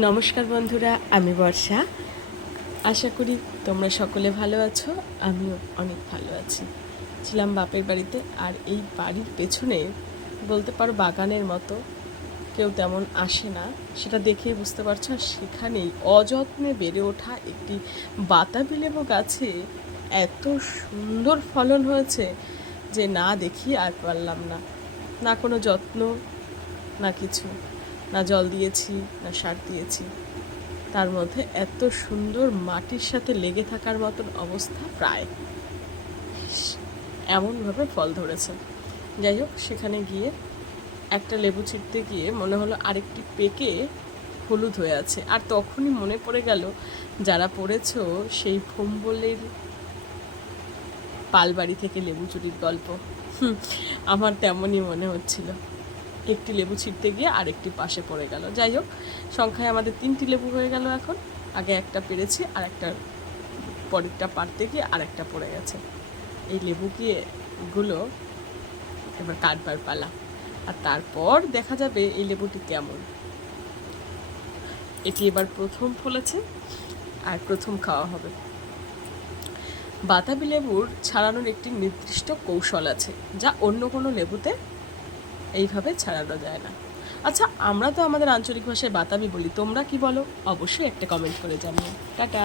নমস্কার বন্ধুরা, আমি বর্ষা। আশা করি তোমরা সকলে ভালো আছো। আমিও অনেক ভালো আছি। ছিলাম বাপের বাড়িতে, আর এই বাড়ির পেছনে বলতে পারো বাগানের মতো, কেউ তেমন আসে না, সেটা দেখেই বুঝতে পারছো। আর সেখানেই অযত্নে বেড়ে ওঠা একটি বাতাবি লেবু গাছে এত সুন্দর ফলন হয়েছে যে না দেখি আর পারলাম না। না কোনো যত্ন, না কিছু, না জল দিয়েছি, না সার দিয়েছি, তার মধ্যে এত সুন্দর মাটির সাথে লেগে থাকার মতন অবস্থা, প্রায় এমনভাবে ফল ধরেছে। যাই হোক, সেখানে গিয়ে একটা লেবু ছিঁড়তে গিয়ে মনে হলো আরেকটি পেকে হলুদ হয়ে আছে। আর তখনই মনে পড়ে গেল, যারা পড়েছো সেই ভোম্বলের পালবাড়ি থেকে লেবু চুরির গল্প, আমার তেমনই মনে হচ্ছিল। একটি লেবু ছিঁড়তে গিয়ে আরেকটি পাশে পড়ে গেল। যাই হোক, সংখ্যায় আমাদের 3টি লেবু হয়ে গেল। এখন আগে একটা পেরেছি, আর একটা পরেরটা পারতে গিয়ে আরেকটা পড়ে গেছে। এই লেবু গুলো এবার কাটবার পালা, আর তারপর দেখা যাবে এই লেবুটি কেমন। এটি এবার প্রথম ফলেছে আর প্রথম খাওয়া হবে। বাতাবি লেবুর ছাড়ানোর একটি নির্দিষ্ট কৌশল আছে, যা অন্য কোনো লেবুতে এইভাবে ছাড়ানো যায় না। আচ্ছা, আমরা তো আমাদের আঞ্চলিক ভাষায় বাতাবি বলি, তোমরা কি বলো? অবশ্যই একটা কমেন্ট করে জানিও। টাটা।